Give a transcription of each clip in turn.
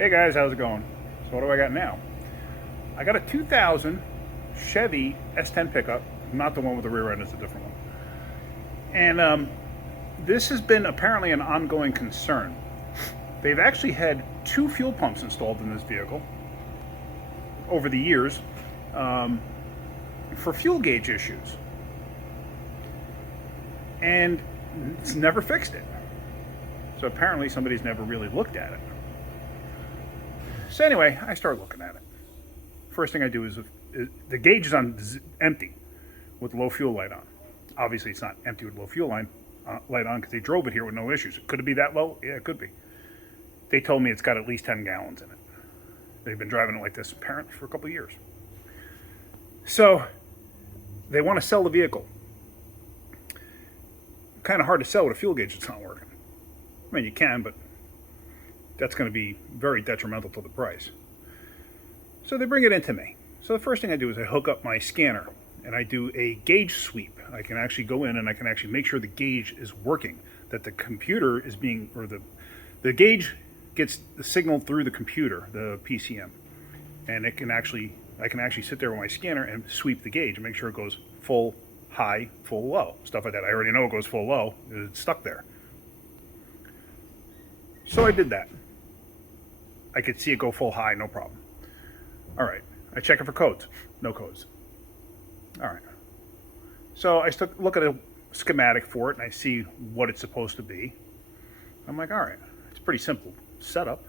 Hey guys, how's it going? So what do I got now? I got a 2000 Chevy S10 pickup, not the one with the rear end, it's a different one. And this has been apparently an ongoing concern. They've actually had two fuel pumps installed in this vehicle over the years for fuel gauge issues. And it's never fixed it. So apparently somebody's never really looked at it. So anyway, I start looking at it. First thing I do is the gauge is on empty with low fuel light on. Obviously, it's not empty with low fuel light on because they drove it here with no issues. Could it be that low? Yeah, it could be. They told me it's got at least 10 gallons in it. They've been driving it like this apparently for a couple of years. So they want to sell the vehicle. Kind of hard to sell with a fuel gauge that's not working. I mean, you can, but that's going to be very detrimental to the price. So they bring it into me. So the first thing I do is I hook up my scanner and I do a gauge sweep. I can actually go in and I can actually make sure the gauge is working, that the computer is being, or the gauge gets the signal through the computer, the PCM, and I can actually sit there with my scanner and sweep the gauge and make sure it goes full, high, full, low, stuff like that. I already know it goes full, low. It's stuck there. So I did that. I could see it go full high, no problem. All right, I check it for codes. No codes. All right. So I look at a schematic for it and I see what it's supposed to be. I'm like, all right, it's pretty simple setup.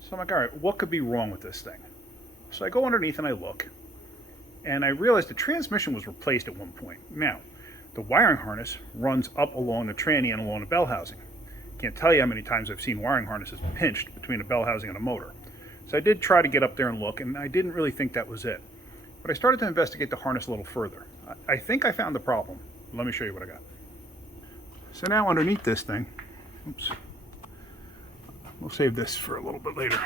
So I'm like, all right, what could be wrong with this thing? So I go underneath and I look, and I realize the transmission was replaced at one point. Now, the wiring harness runs up along the tranny and along the bell housing. Can't tell you how many times I've seen wiring harnesses pinched between a bell housing and a motor. So I did try to get up there and look, and I didn't really think that was it. But I started to investigate the harness a little further. I think I found the problem. Let me show you what I got. So now underneath this thing, oops, we'll save this for a little bit later.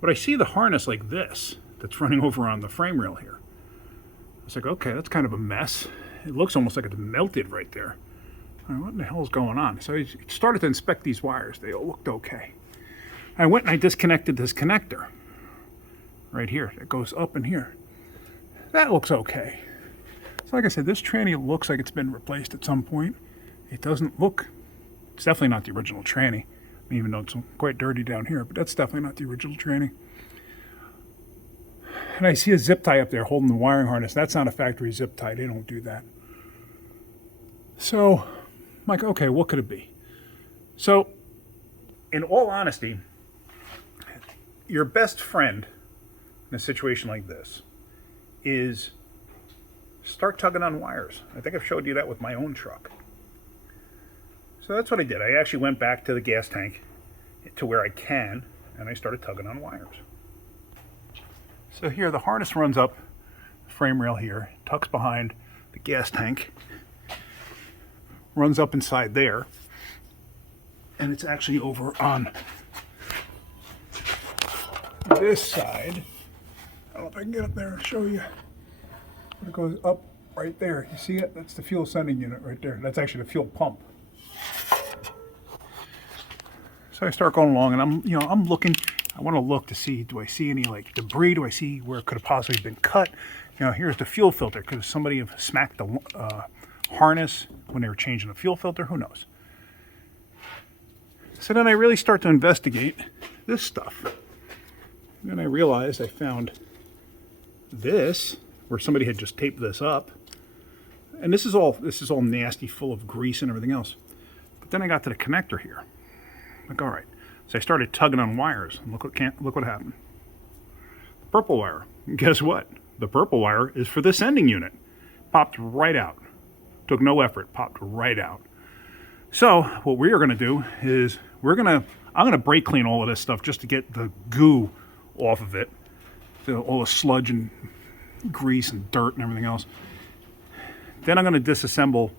But I see the harness like this that's running over on the frame rail here. I was like, okay, that's kind of a mess. It looks almost like it's melted right there. What in the hell is going on? So I started to inspect these wires. They all looked okay. I went and I disconnected this connector right here. It goes up in here. That looks okay. So like I said, this tranny looks like it's been replaced at some point. It doesn't look, it's definitely not the original tranny, even though it's quite dirty down here, but that's definitely not the original tranny. And I see a zip tie up there holding the wiring harness. That's not a factory zip tie. They don't do that. So I'm like, okay, what could it be? So, in all honesty, your best friend in a situation like this is start tugging on wires. I think I've showed you that with my own truck. So that's what I did. I actually went back to the gas tank to where I can, and I started tugging on wires. So here, the harness runs up the frame rail here, tucks behind the gas tank, runs up inside there, and it's actually over on this side. I don't know if I can get up there and show you. But it goes up right there. You see it? That's the fuel sending unit right there. That's actually the fuel pump. So I start going along, and I'm looking. I want to look to see, do I see any like debris? Do I see where it could have possibly been cut? Here's the fuel filter. Could somebody have smacked the harness when they were changing the fuel filter? Who knows? So then I really start to investigate this stuff. And then I realized I found this, where somebody had just taped this up. And this is all nasty, full of grease and everything else. But then I got to the connector here. Like, all right. So I started tugging on wires, and look what happened. The purple wire. And guess what? The purple wire is for the sending unit. Popped right out. Took no effort. Popped right out. So what we are going to do is I'm going to brake clean all of this stuff just to get the goo off of it, all the sludge and grease and dirt and everything else. Then I'm going to disassemble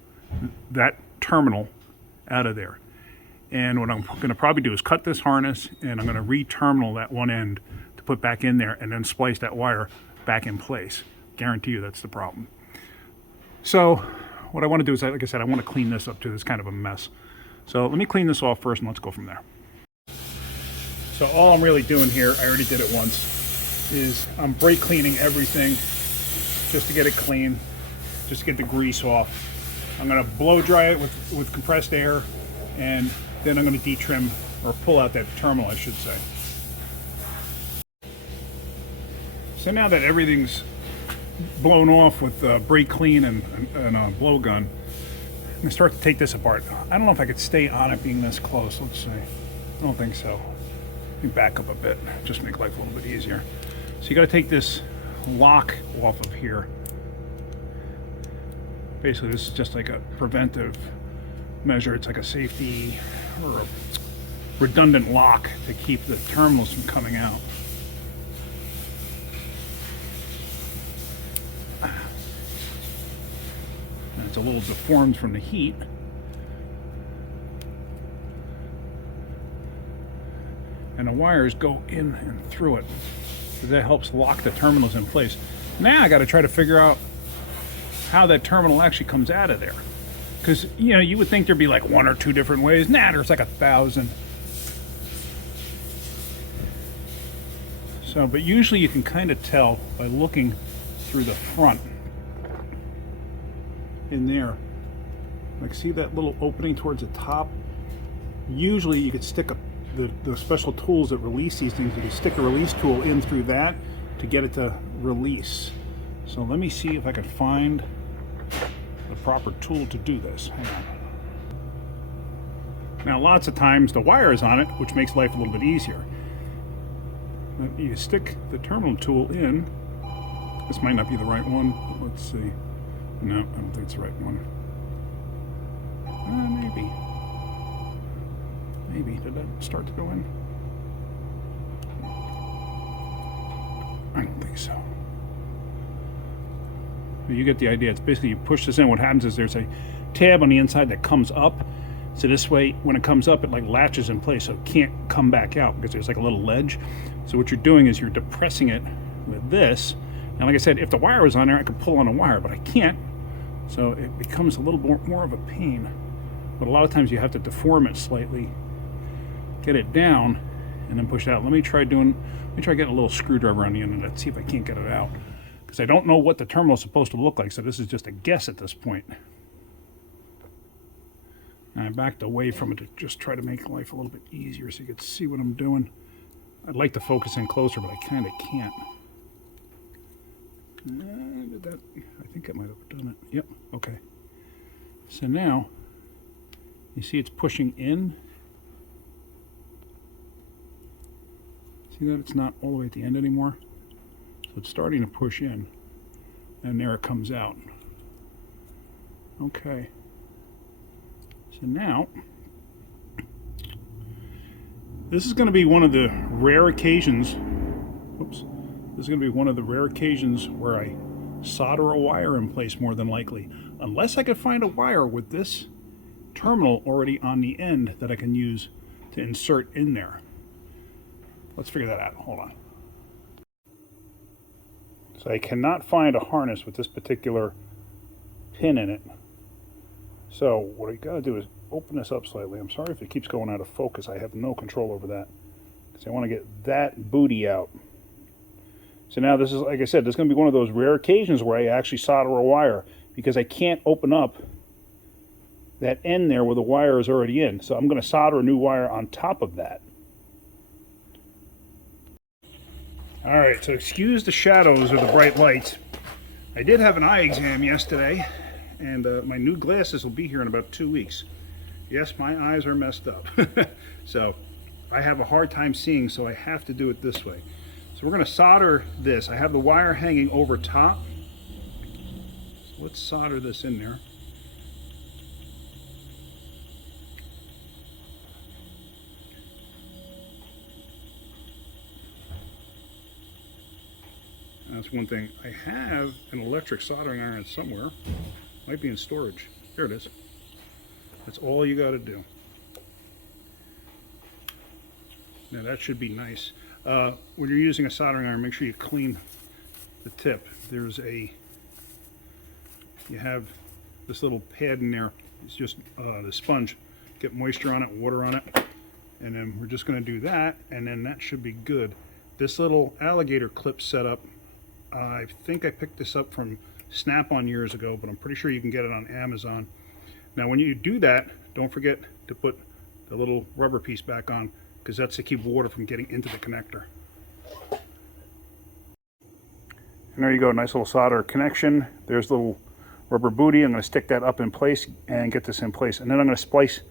that terminal out of there. And what I'm going to probably do is cut this harness, and I'm going to re-terminal that one end to put back in there, and then splice that wire back in place. Guarantee you that's the problem. So what I want to do is, like I said, I want to clean this up too. It's kind of a mess. So let me clean this off first, and let's go from there. So all I'm really doing here, I already did it once, is I'm brake cleaning everything just to get it clean, just to get the grease off. I'm going to blow dry it with compressed air, and then I'm going to detrim, or pull out that terminal, I should say. So now that everything's blown off with brake clean and a blowgun, I'm going to start to take this apart. I don't know if I could stay on it being this close. Let's see. I don't think so. Let me back up a bit, just make life a little bit easier. So you got to take this lock off of here. Basically, this is just like a preventive measure. It's like a safety or a redundant lock to keep the terminals from coming out. And it's a little deformed from the heat. And the wires go in and through it. So that helps lock the terminals in place. Now I got to try to figure out how that terminal actually comes out of there. Because, you know, you would think there'd be like 1 or 2 different ways. Nah, there's like 1,000. So, but usually you can kind of tell by looking through the front in there. Like, see that little opening towards the top? Usually you could stick the special tools that release these things. You can stick a release tool in through that to get it to release. So let me see if I can find the proper tool to do this. Hang on. Now lots of times the wire is on it, which makes life a little bit easier. You stick the terminal tool in. This might not be the right one, but let's see. No, I don't think it's the right one. Maybe. Maybe. Did that start to go in? I don't think so. But you get the idea. It's basically you push this in. What happens is there's a tab on the inside that comes up. So this way, when it comes up, it like latches in place, so it can't come back out because there's like a little ledge. So what you're doing is you're depressing it with this. And like I said, if the wire was on there, I could pull on a wire, but I can't. So it becomes a little more of a pain. But a lot of times you have to deform it slightly, get it down, and then push it out. Let me try getting a little screwdriver on the end of that, see if I can't get it out. Because I don't know what the terminal is supposed to look like, so this is just a guess at this point. And I backed away from it to just try to make life a little bit easier so you could see what I'm doing. I'd like to focus in closer, but I kind of can't. Did that? I think I might have done it. Yep, okay. So now, you see it's pushing in. See that it's not all the way at the end anymore? So it's starting to push in. And there it comes out. Okay. So now, this is going to be one of the rare occasions, oops, this is going to be one of the rare occasions where I solder a wire in place more than likely. Unless I could find a wire with this terminal already on the end that I can use to insert in there. Let's figure that out. Hold on. So I cannot find a harness with this particular pin in it. So what I got to do is open this up slightly. I'm sorry if it keeps going out of focus. I have no control over that because I want to get that booty out. So now this is, like I said, this is going to be one of those rare occasions where I actually solder a wire because I can't open up that end there where the wire is already in. So I'm going to solder a new wire on top of that. All right, so excuse the shadows or the bright lights. I did have an eye exam yesterday, and my new glasses will be here in about 2 weeks. Yes, my eyes are messed up. So I have a hard time seeing, so I have to do it this way. So we're going to solder this. I have the wire hanging over top. So let's solder this in there. That's one thing. I have an electric soldering iron somewhere. Might be in storage. There it is. That's all you got to do. Now that should be nice. When you're using a soldering iron, make sure you clean the tip. There's you have this little pad in there. It's just the sponge. Get moisture on it, water on it, And then we're just going to do that, and then that should be good. This little alligator clip setup, I think I picked this up from Snap-on years ago, but I'm pretty sure you can get it on Amazon. Now when you do that, don't forget to put the little rubber piece back on, because that's to keep water from getting into the connector. And there you go, nice little solder connection. There's the little rubber booty. I'm going to stick that up in place and get this in place. And then I'm going to splice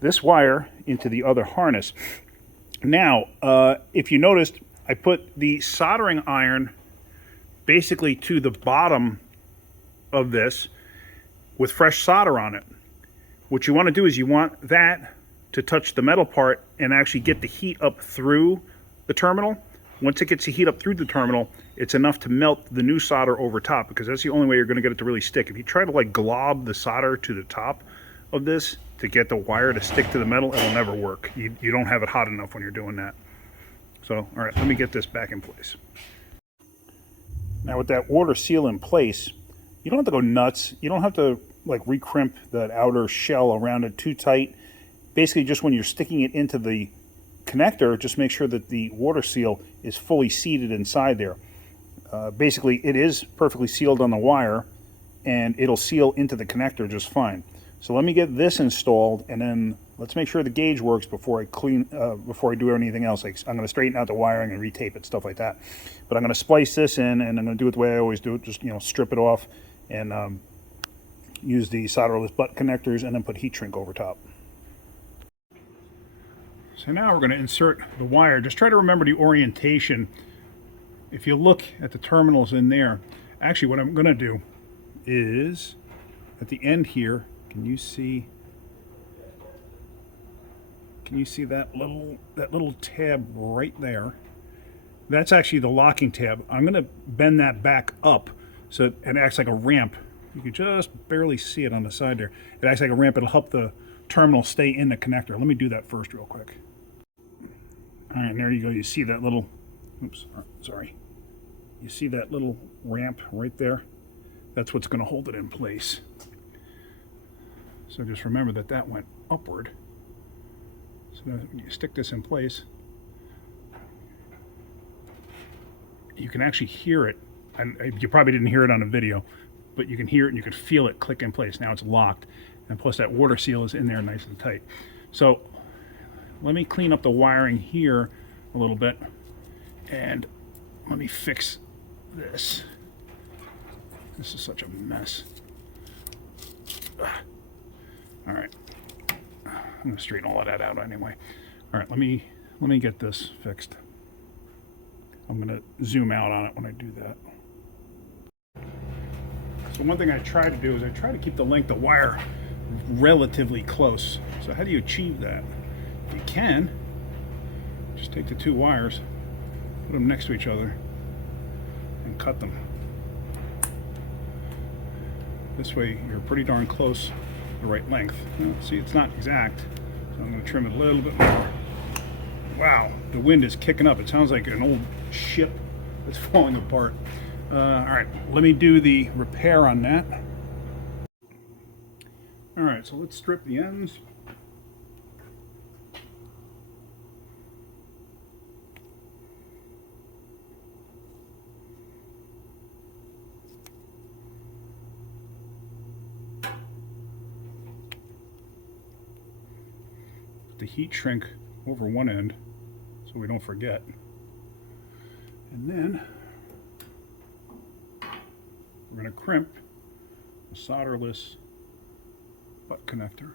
this wire into the other harness. Now, if you noticed, I put the soldering iron basically to the bottom of this with fresh solder on it. What you want to do is you want that to touch the metal part and actually get the heat up through the terminal. Once it gets the heat up through the terminal, it's enough to melt the new solder over top, because that's the only way you're going to get it to really stick. If you try to like glob the solder to the top of this to get the wire to stick to the metal, it'll never work. You don't have it hot enough when you're doing that. So, all right, let me get this back in place. Now with that water seal in place, you don't have to go nuts. You don't have to like recrimp that outer shell around it too tight. Basically, just when you're sticking it into the connector, just make sure that the water seal is fully seated inside there. Basically, it is perfectly sealed on the wire, and it'll seal into the connector just fine. So let me get this installed, and then let's make sure the gauge works before I before I do anything else. Like, I'm going to straighten out the wiring and retape it, stuff like that. But I'm going to splice this in, and I'm going to do it the way I always do it. Just, you know, strip it off and use the solderless butt connectors, and then put heat shrink over top. So now we're going to insert the wire. Just try to remember the orientation. If you look at the terminals in there, actually what I'm going to do is at the end here, can you see that little tab right there? That's actually the locking tab. I'm going to bend that back up so it acts like a ramp. You can just barely see it on the side there. It acts like a ramp. It'll help the terminal stay in the connector. Let me do that first real quick. All right, there you go. You see that little, oops, sorry. You see that little ramp right there? That's what's going to hold it in place. So just remember that that went upward. So when you stick this in place, you can actually hear it. And you probably didn't hear it on the video, but you can hear it and you can feel it click in place. Now it's locked. And plus that water seal is in there nice and tight. So let me clean up the wiring here a little bit, and let me fix this. This is such a mess. All right, I'm gonna straighten all of that out anyway. All right, let me get this fixed. I'm gonna zoom out on it when I do that. So one thing I try to do is I try to keep the length of wire relatively close. So how do you achieve that? If you can, just take the two wires, put them next to each other, and cut them. This way you're pretty darn close to the right length. Well, see, it's not exact, so I'm going to trim it a little bit more. Wow, the wind is kicking up. It sounds like an old ship that's falling apart. All right, let me do the repair on that. All right, so let's strip the ends. Put the heat shrink over one end so we don't forget. And then we're going to crimp the solderless butt connector.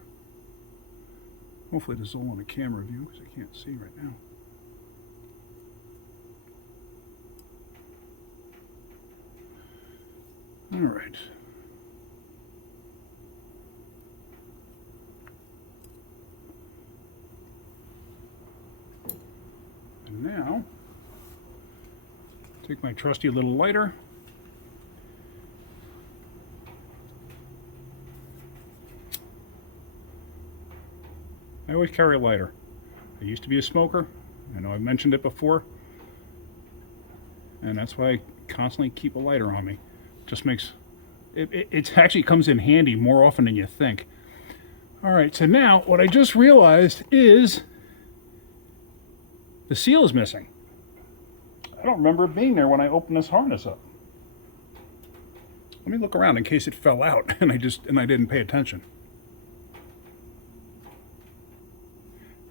Hopefully this is all on the camera view because I can't see right now. All right. And now, take my trusty little lighter. I always carry a lighter. I used to be a smoker. I know I've mentioned it before. And that's why I constantly keep a lighter on me. Just makes, it actually comes in handy more often than you think. All right, so now what I just realized is The seal is missing. I don't remember it being there when I opened this harness up. Let me look around in case it fell out and I didn't pay attention.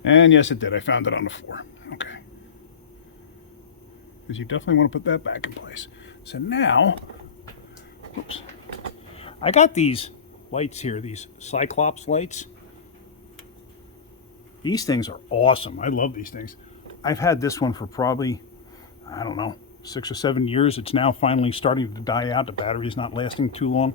And yes, it did. I found it on the floor. Okay. Because you definitely want to put that back in place. So now, oops, I got these lights here, these Cyclops lights. These things are awesome. I love these things. I've had this one for probably, I don't know, 6 or 7 years. It's now finally starting to die out. The battery's not lasting too long.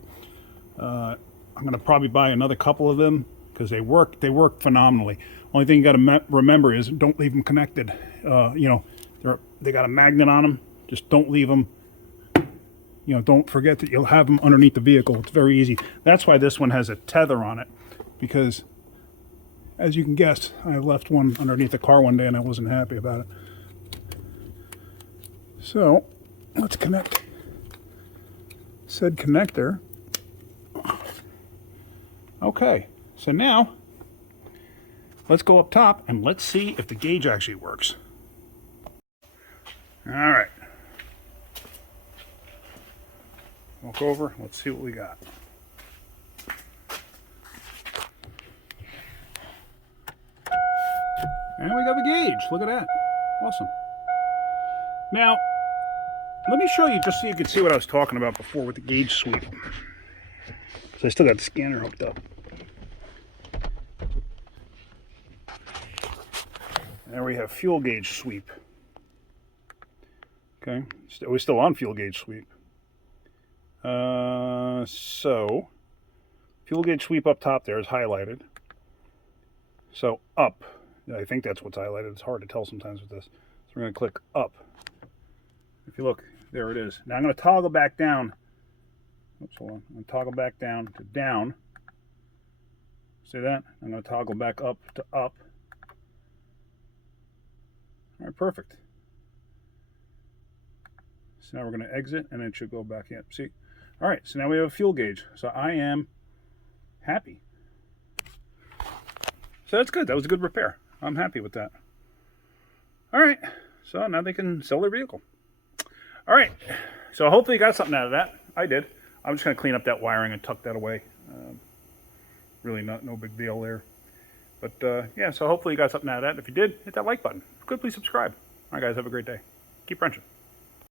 I'm going to probably buy another couple of them because they work phenomenally. Only thing you got to remember is don't leave them connected. You know, they got a magnet on them. Just don't leave them. You know, don't forget that you'll have them underneath the vehicle. It's very easy. That's why this one has a tether on it, because as you can guess, I left one underneath the car one day and I wasn't happy about it. So let's connect said connector. Okay, so now let's go up top and let's see if the gauge actually works. All right. Walk over, let's see what we got. And we got the gauge, look at that. Awesome. Now, let me show you just so you can see what I was talking about before with the gauge sweep. So I still got the scanner hooked up. There we have fuel gauge sweep. Okay, we're still on fuel gauge sweep. So, fuel gauge sweep up top there is highlighted. So up, I think that's what's highlighted. It's hard to tell sometimes with this. So we're going to click up. If you look, there it is. Now I'm going to toggle back down. Oops, hold on. I'm going to toggle back down to down. See that? I'm going to toggle back up to up. All right, perfect. So now we're going to exit and it should go back in. See? All right, so now we have a fuel gauge. So I am happy. So that's good. That was a good repair. I'm happy with that. All right, so now they can sell their vehicle. All right, so hopefully you got something out of that. I did. I'm just going to clean up that wiring and tuck that away. Really no big deal there. But yeah, so hopefully you got something out of that. If you did, hit that like button. If you could, please subscribe. All right, guys, have a great day. Keep wrenching.